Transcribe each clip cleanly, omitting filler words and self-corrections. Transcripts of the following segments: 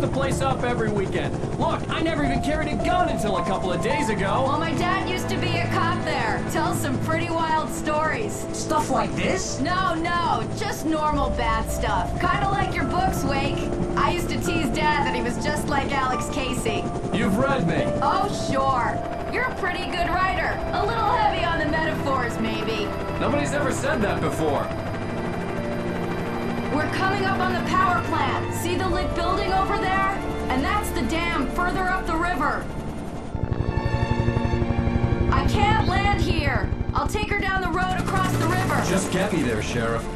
the place up every weekend. Look, I never even carried a gun until a couple of days ago. Well, my dad used to be a cop there. Tells some pretty wild stories. Stuff like this? No, just normal bad stuff. Kinda like your books, Wake. I used to tease Dad that he was just like Alex Casey. You've read me. Oh, sure. You're a pretty good writer. A little heavy on the metaphors, maybe. Nobody's ever said that before. We're coming up on the power plant. See the lit building over there? And that's the dam further up the river. I can't land here. I'll take her down the road across the river. Just get me there, Sheriff.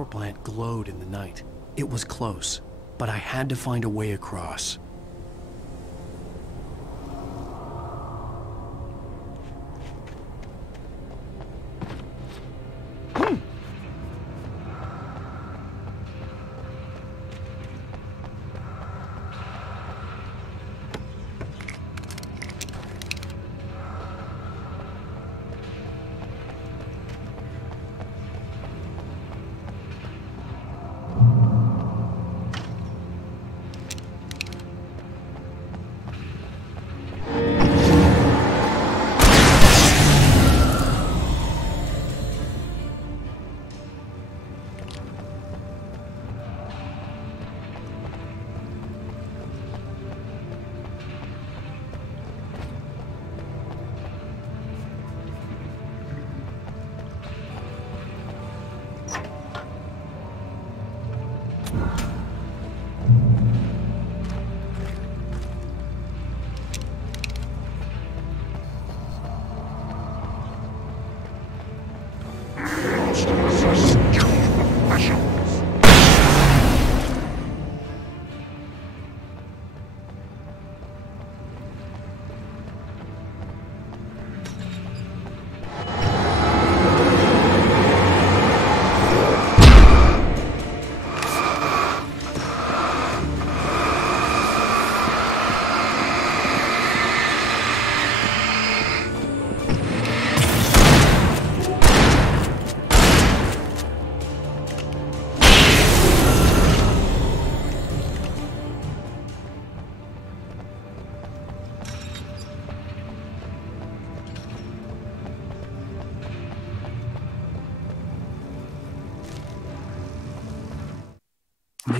power plant glowed in the night. It was close, but I had to find a way across.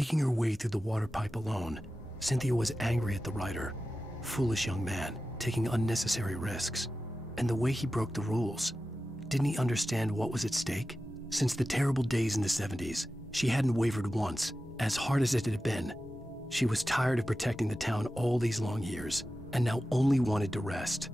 Making her way through the water pipe alone, Cynthia was angry at the writer. Foolish young man, taking unnecessary risks. And the way he broke the rules. Didn't he understand what was at stake? Since the terrible days in the 70s, she hadn't wavered once, as hard as it had been. She was tired of protecting the town all these long years, and now only wanted to rest.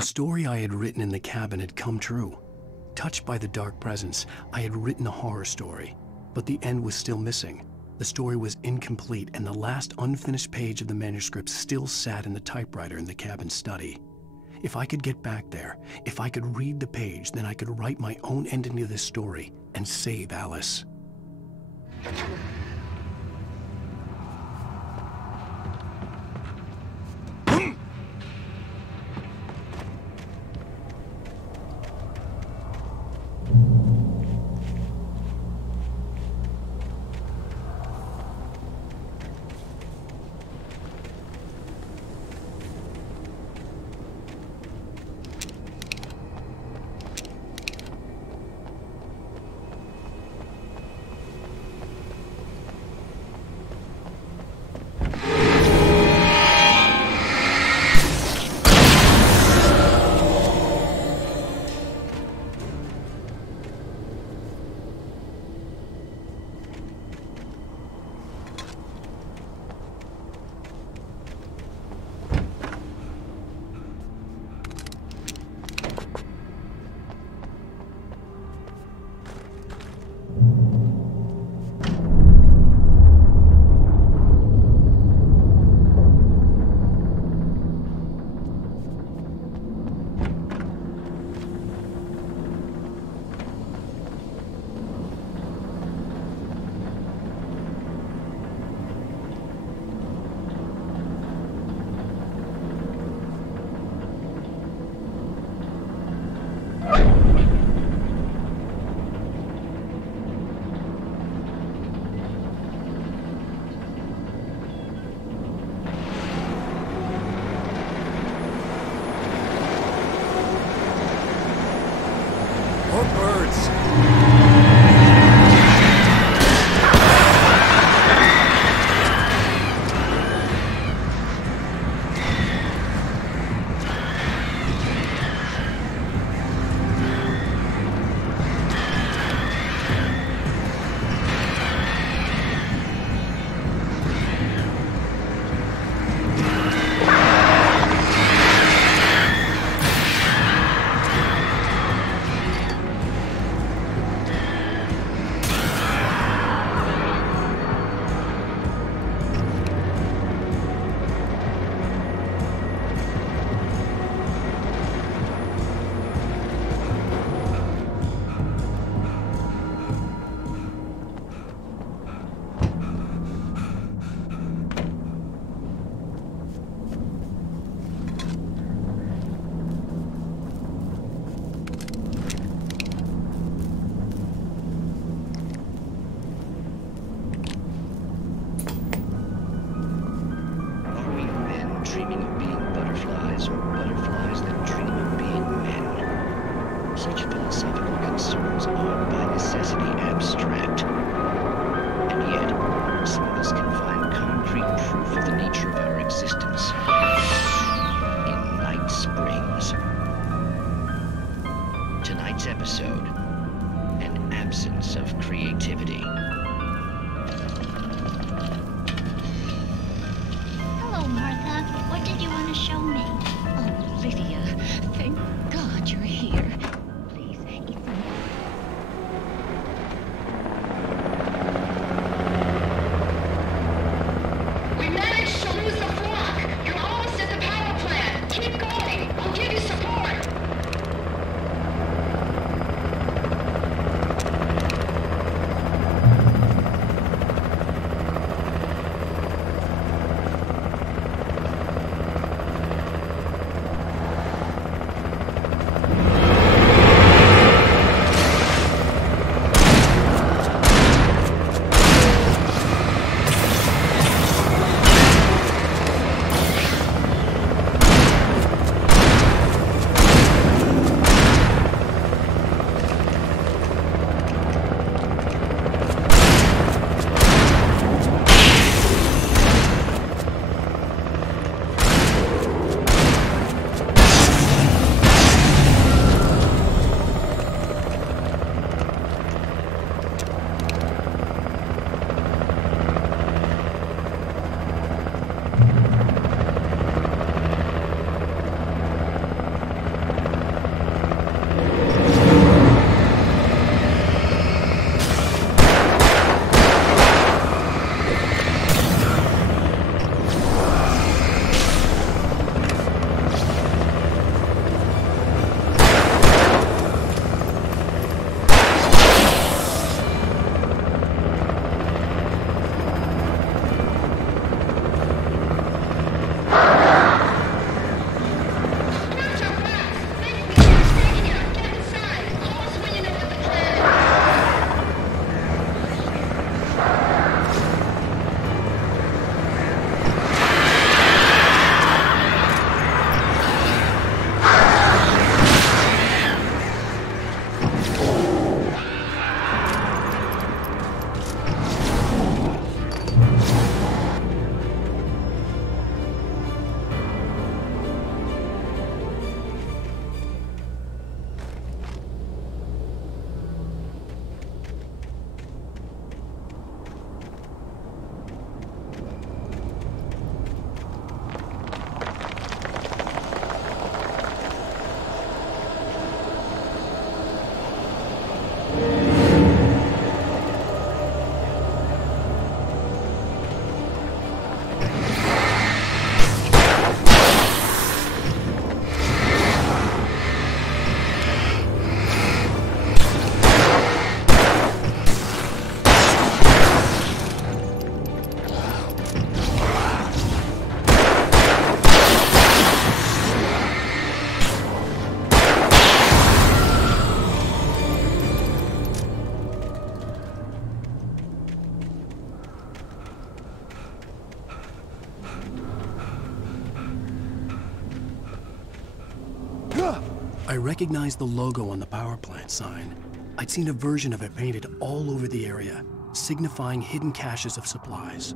The story I had written in the cabin had come true. Touched by the dark presence, I had written a horror story, but the end was still missing. The story was incomplete, and the last unfinished page of the manuscript still sat in the typewriter in the cabin study. If I could get back there, if I could read the page, then I could write my own ending to this story and save Alice. dreaming of being butterflies, or butterflies that dream of being men. Such philosophical concerns are by necessity abstract. And yet, some of us can find concrete proof of the nature of our existence in Night Springs. Tonight's episode, an absence of creativity. Hello, Martha. What did you want to show me? Oh, Lydia. Thank God you're here. Please, Ethan. We managed to lose the flock. You're almost at the power plant. Keep going. I'll give you support. I recognized the logo on the power plant sign. I'd seen a version of it painted all over the area, signifying hidden caches of supplies.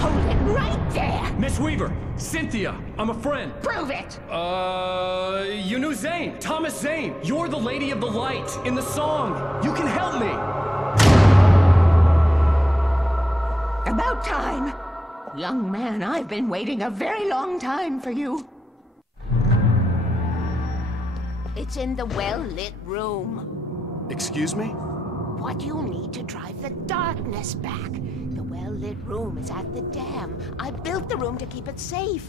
Hold it right there. Miss Weaver! Cynthia! I'm a friend! Prove it. You knew Zane! Thomas Zane! You're the Lady of the Light in the song! You can help me! About time. Young man, I've been waiting a very long time for you. It's in the well-lit room. Excuse me? What you'll need to drive the darkness back. The well-lit room is at the dam. I built the room to keep it safe.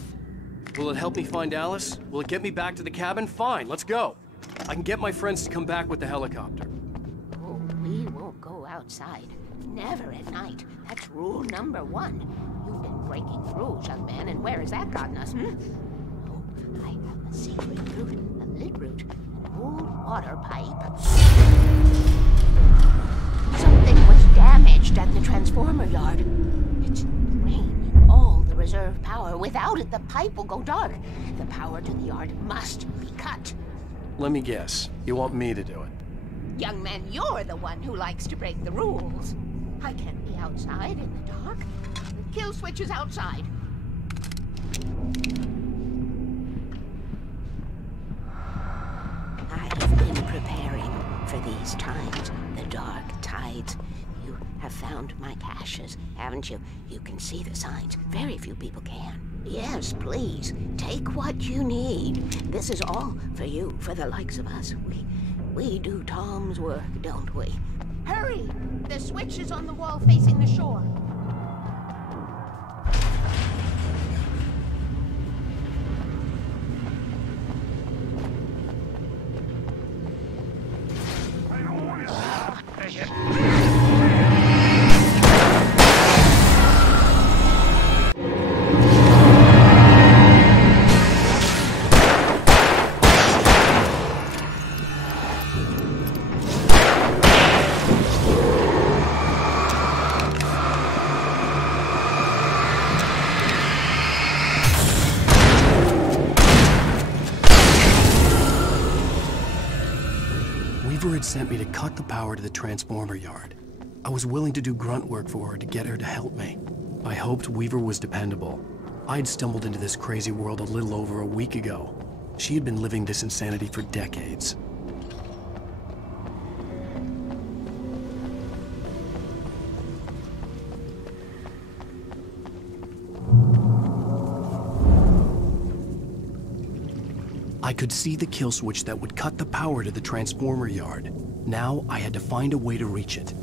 Will it help me find Alice? Will it get me back to the cabin? Fine, let's go. I can get my friends to come back with the helicopter. Oh, we won't go outside. Never at night. That's rule number 1. You've been breaking the rules, young man, and where has that gotten us, Oh, I have a secret route, a lit route, an old water pipe. Something was damaged at the transformer yard. It's draining all the reserve power. Without it, the pipe will go dark. The power to the yard must be cut. Let me guess. You want me to do it? Young man, you're the one who likes to break the rules. I can't be outside in the dark. The kill switch is outside. I've been preparing for these times, the dark tides. You have found my caches, haven't you? You can see the signs. Very few people can. Yes, please, take what you need. This is all for you, for the likes of us. We do Tom's work, don't we? Hurry! The switch is on the wall facing the shore. Sent me to cut the power to the transformer yard. I was willing to do grunt work for her to get her to help me. I hoped Weaver was dependable. I'd stumbled into this crazy world a little over a week ago. She had been living this insanity for decades. I could see the kill switch that would cut the power to the transformer yard. Now I had to find a way to reach it.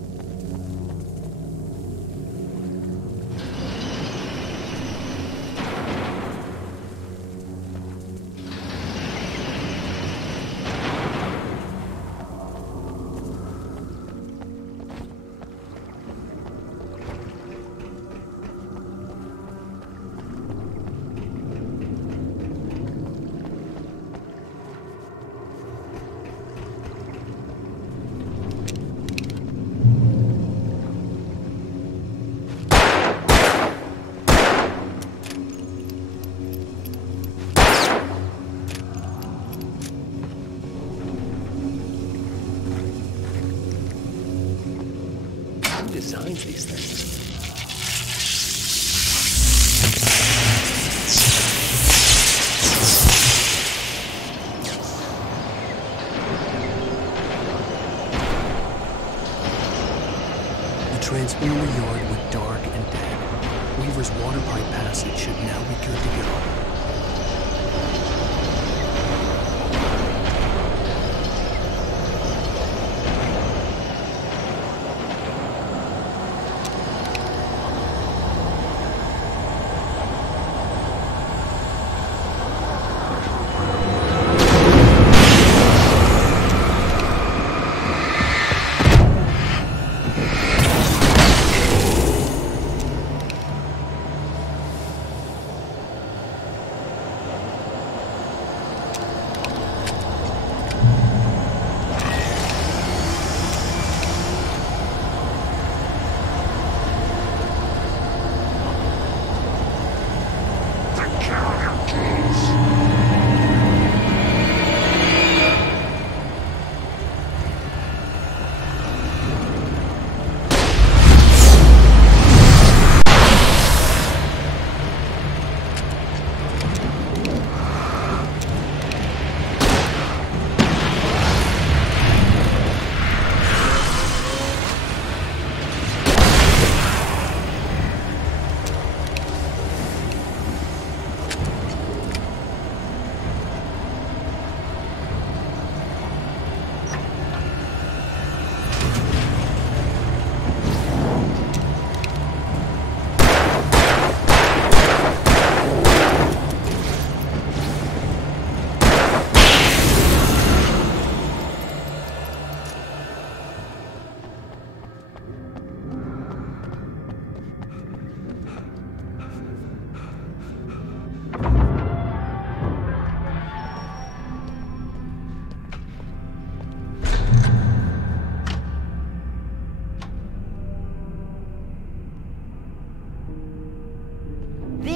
Designed these things. The transformer yard went dark and dead. Weaver's water pipe passage should now be good to go.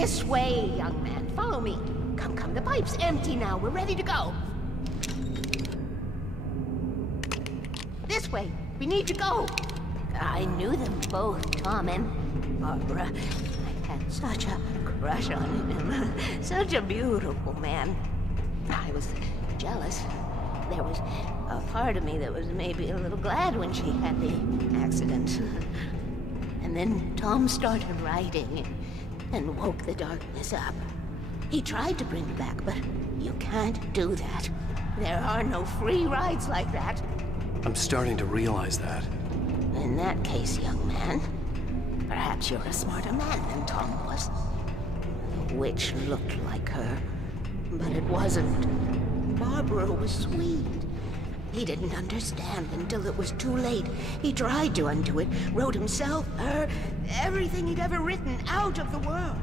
This way, young man. Follow me. Come, come. The pipe's empty now. We're ready to go. This way. We need to go. I knew them both, Tom and Barbara. I had such a crush on him. Such a beautiful man. I was jealous. There was a part of me that was maybe a little glad when she had the accident. And then Tom started writing and woke the darkness up. He tried to bring it back, but you can't do that. There are no free rides like that. I'm starting to realize that. In that case, young man, perhaps you're a smarter man than Tom was. The witch looked like her, but it wasn't. Barbara was sweet. He didn't understand until it was too late. He tried to undo it, wrote himself, her, everything he'd ever written out of the world.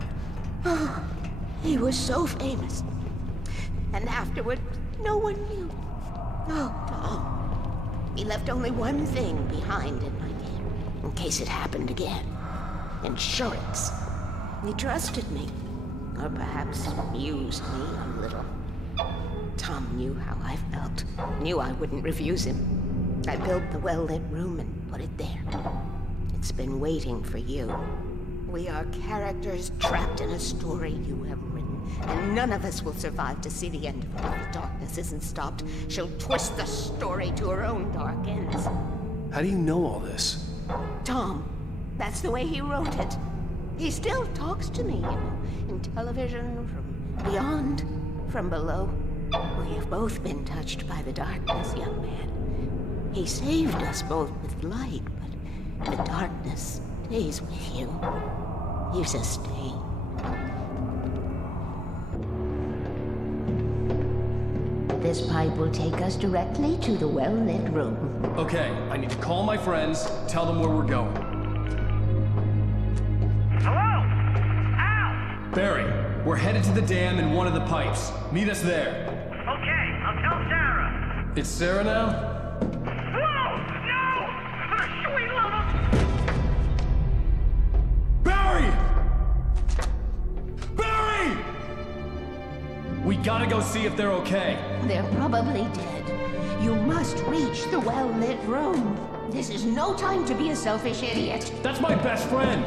Oh, he was so famous. And afterward, no one knew. Oh, Tom. He left only one thing behind in my game, in case it happened again. Insurance. He trusted me. Or perhaps used me a little. Tom knew how I felt. Knew I wouldn't refuse him. I built the well-lit room and put it there. It's been waiting for you. We are characters trapped in a story you have written, and none of us will survive to see the end of it if the darkness isn't stopped. She'll twist the story to her own dark ends. How do you know all this? Tom, that's the way he wrote it. He still talks to me, you know, in television, from beyond, from below. We have both been touched by the darkness, young man. He saved us both with light, but the darkness stays with you. You sustain. This pipe will take us directly to the well-lit room. Okay, I need to call my friends, tell them where we're going. Hello? Al! Barry, we're headed to the dam in one of the pipes. Meet us there. Okay, I'll tell Sarah. It's Sarah now? Whoa! No! For the sweet love of... Barry! Barry! We gotta go see if they're okay. They're probably dead. You must reach the well-lit room. This is no time to be a selfish idiot. That's my best friend!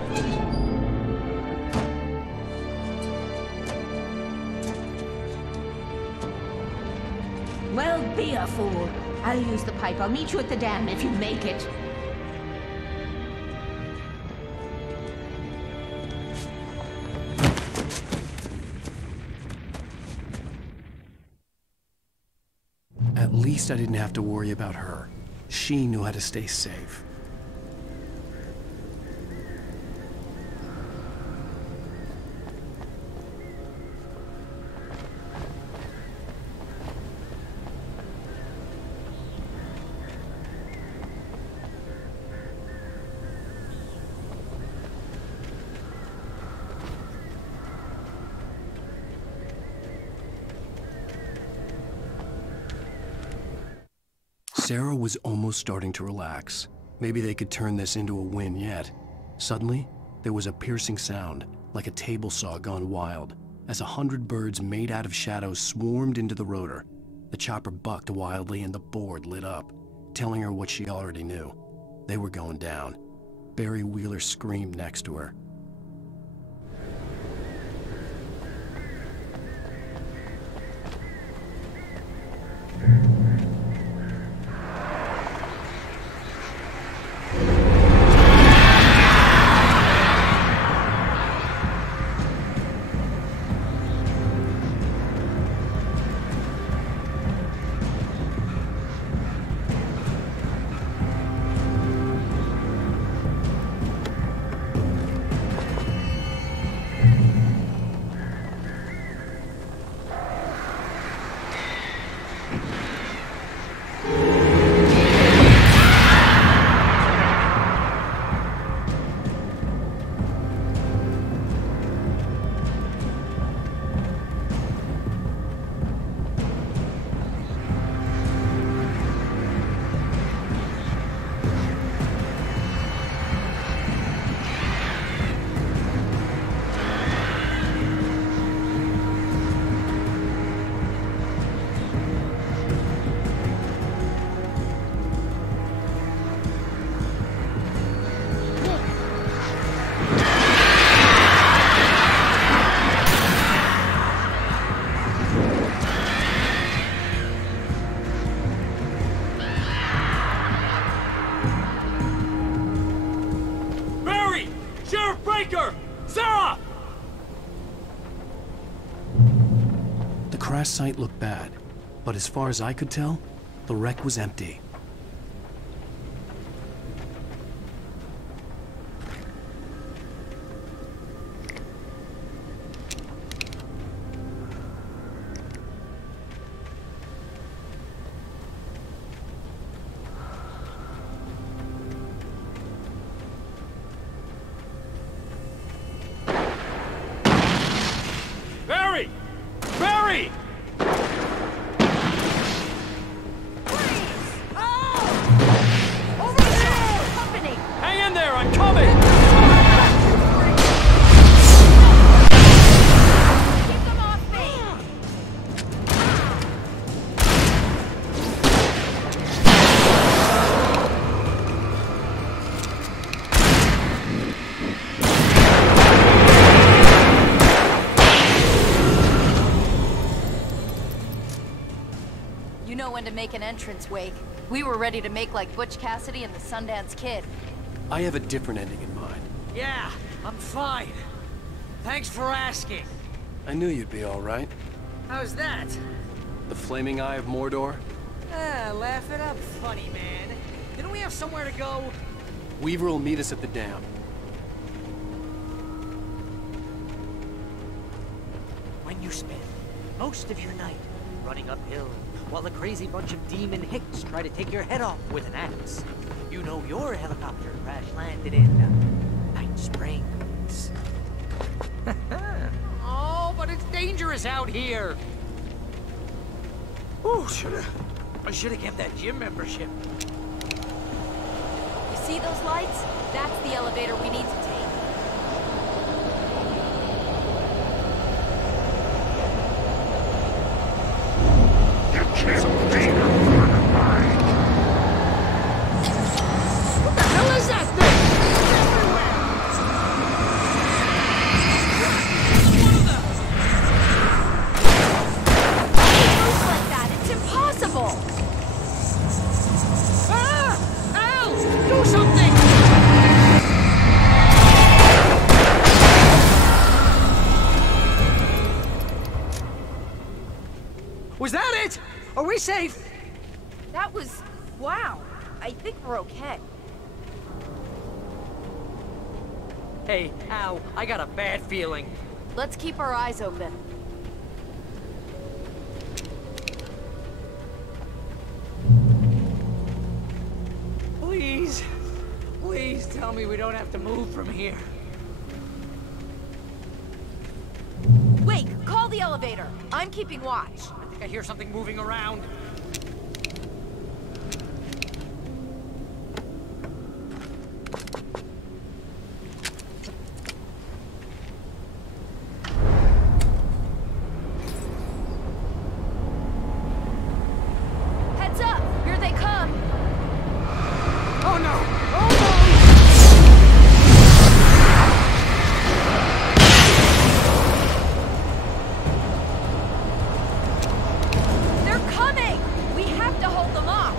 Well, be a fool. I'll use the pipe. I'll meet you at the dam if you make it. At least I didn't have to worry about her. She knew how to stay safe. Sarah was almost starting to relax. Maybe they could turn this into a win yet. Suddenly, there was a piercing sound, like a table saw gone wild, as 100 birds made out of shadows swarmed into the rotor. The chopper bucked wildly and the board lit up, telling her what she already knew. They were going down. Barry Wheeler screamed next to her. breaker! Sarah! The crash site looked bad, but as far as I could tell, the wreck was empty. Barry! Barry! Hang in there, I'm coming! Keep them off me! You know when to make an entrance, Wake. We were ready to make like Butch Cassidy and the Sundance Kid. I have a different ending in mind. Yeah, I'm fine. Thanks for asking. I knew you'd be all right. How's that? The flaming eye of Mordor? Laugh it up, funny man. Didn't we have somewhere to go? Weaver will meet us at the dam. When you spend most of your night running uphill while a crazy bunch of demon hicks try to take your head off with an axe, you know your helicopter crash landed in Night Springs. Oh, but it's dangerous out here. Oh, I should have kept that gym membership. You see those lights? That's the elevator we need to take. What the hell is that thing? It moves like that. It's impossible. Ah! Al! Do something! Was that it? Are we safe? That was... wow. I think we're okay. Hey, Al, I got a bad feeling. Let's keep our eyes open. Please, please tell me we don't have to move from here. Wake, call the elevator. I'm keeping watch. I think I hear something moving around. Heads up! Here they come! Oh no! Oh They're coming! We have to hold them off!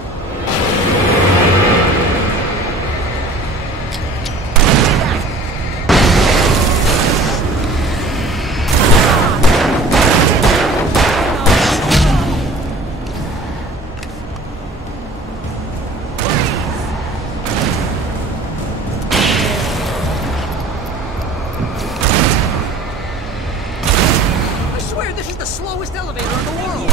I swear this is the slowest elevator in the world!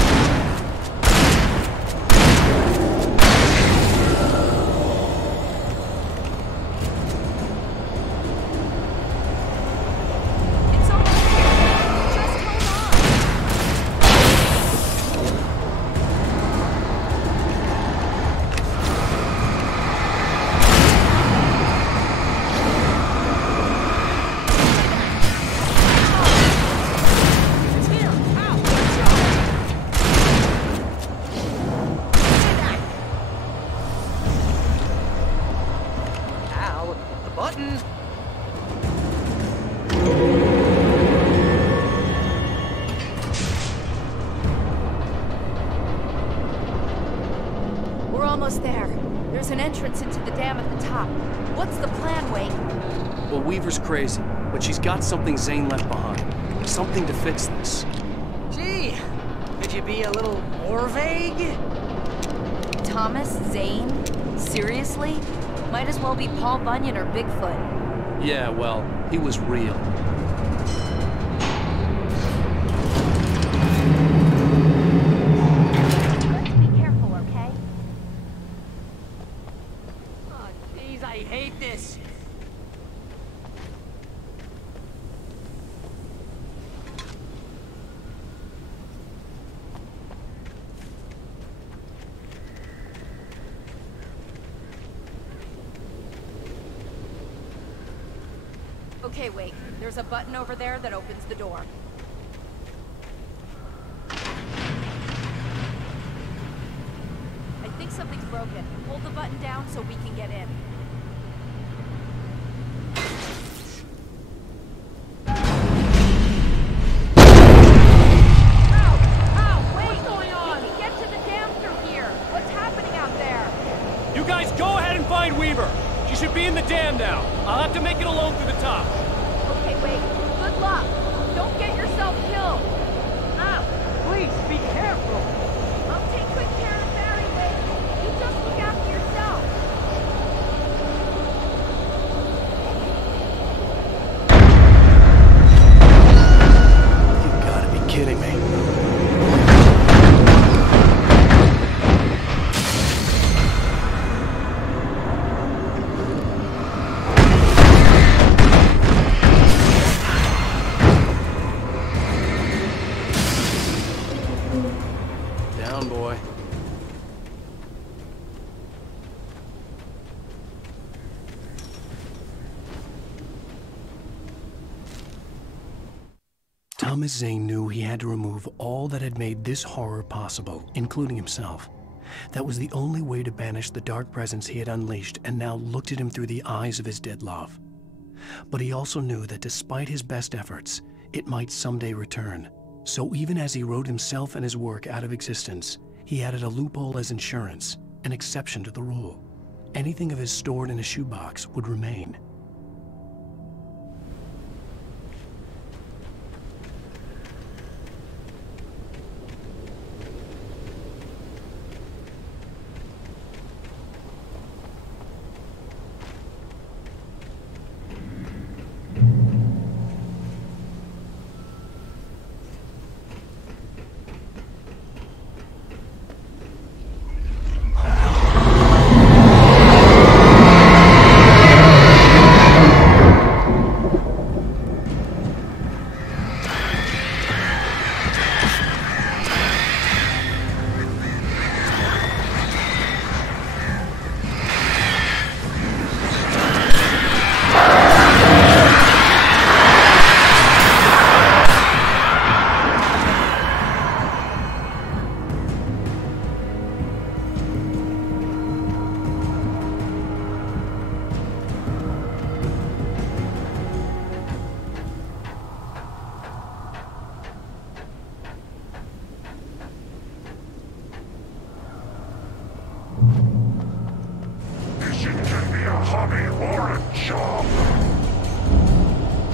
It's almost here! Just hold on! It's here! Al, let's go! Al, the button! We're almost there. There's an entrance into the dam at the top. What's the plan, Wake? Well, Weaver's crazy. but she's got something Zane left behind. Something to fix this. Gee, could you be a little more vague? Thomas Zane? Seriously? Might as well be Paul Bunyan or Bigfoot. Yeah, well, he was real. Let's be careful, okay? Oh, jeez, I hate this. Okay, wait. There's a button over there that opens the door. I think something's broken. Hold the button down so we can get in. Ow! Wait! What's going on? We can get to the dam through here. What's happening out there? You guys go ahead and find Weaver. She should be in the dam now. I'll have to make it alone through the top. Okay, wait. Good luck. Don't get yourself killed. Ah, please, be careful. I'll take good care of Barry, Wade. You just look after yourself. You gotta be kidding me. Down, boy. Thomas Zane knew he had to remove all that had made this horror possible, including himself. That was the only way to banish the dark presence he had unleashed and now looked at him through the eyes of his dead love. But he also knew that despite his best efforts, it might someday return. So even as he wrote himself and his work out of existence, he added a loophole as insurance, an exception to the rule. Anything of his stored in a shoebox would remain.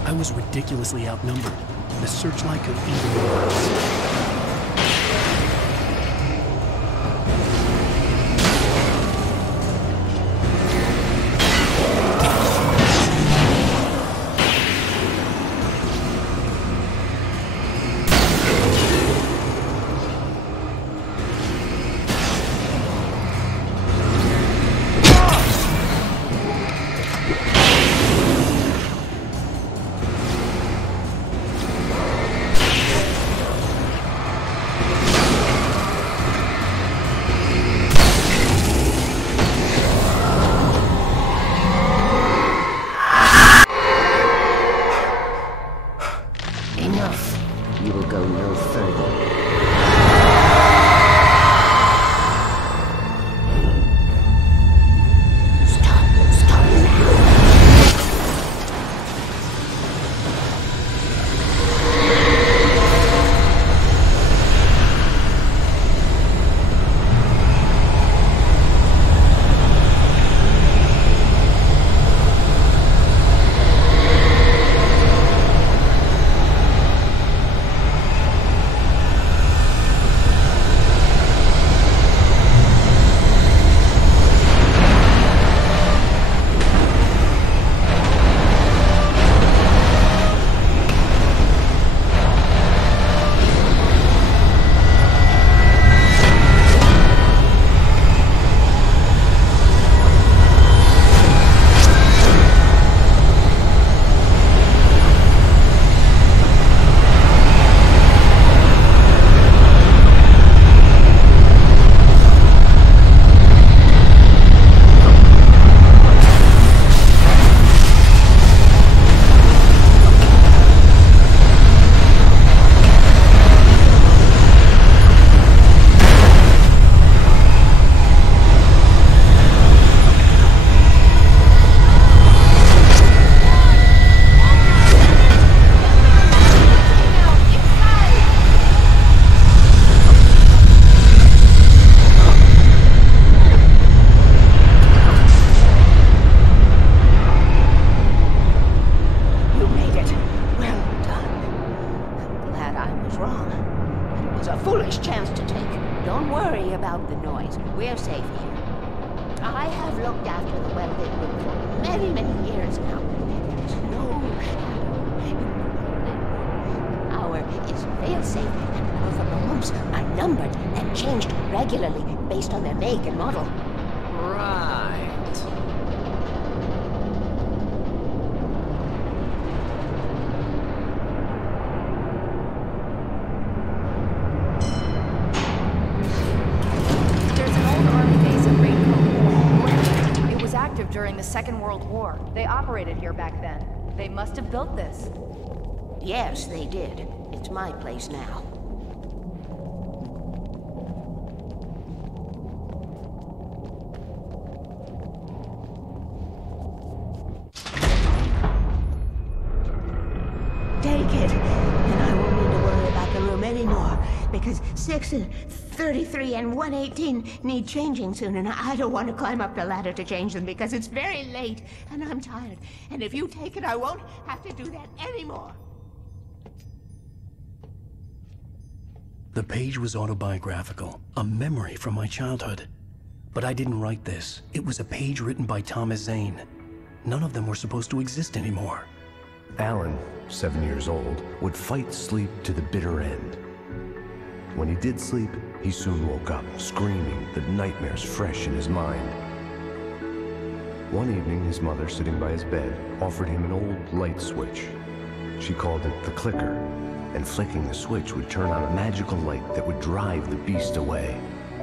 I was ridiculously outnumbered. The searchlight could even be worse. You will go no further. foolish chance to take. Don't worry about the noise. We're safe here. I have looked after the well-lit room for many, many years now. There's no shadow in the well-lit room. The power is fail-safe, and all the bulbs are numbered and changed regularly based on their make and model. Right. During the Second World War. They operated here back then. They must have built this. Yes, they did. It's my place now. Take it, and I won't need to worry about the room anymore, because 6 and 33 and 118 need changing soon, and I don't want to climb up the ladder to change them because it's very late, and I'm tired. And if you take it, I won't have to do that anymore. The page was autobiographical, a memory from my childhood. But I didn't write this. It was a page written by Thomas Zane. None of them were supposed to exist anymore. Alan, 7 years old, would fight sleep to the bitter end. When he did sleep, he soon woke up, screaming, the nightmares fresh in his mind. One evening, his mother, sitting by his bed, offered him an old light switch. She called it the clicker, and flicking the switch would turn on a magical light that would drive the beast away.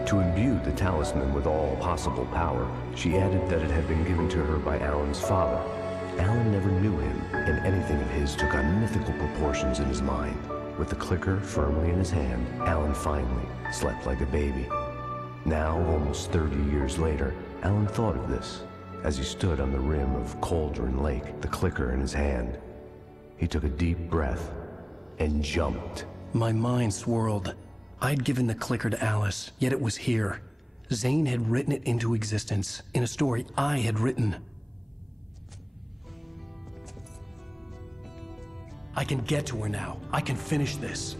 To imbue the talisman with all possible power, she added that it had been given to her by Alan's father. Alan never knew him, and anything of his took on mythical proportions in his mind. With the clicker firmly in his hand, Alan finally slept like a baby. Now, almost 30 years later, Alan thought of this as he stood on the rim of Cauldron Lake, the clicker in his hand. He took a deep breath and jumped. My mind swirled. I'd given the clicker to Alice, yet it was here. Zane had written it into existence, in a story I had written. I can get to her now. I can finish this.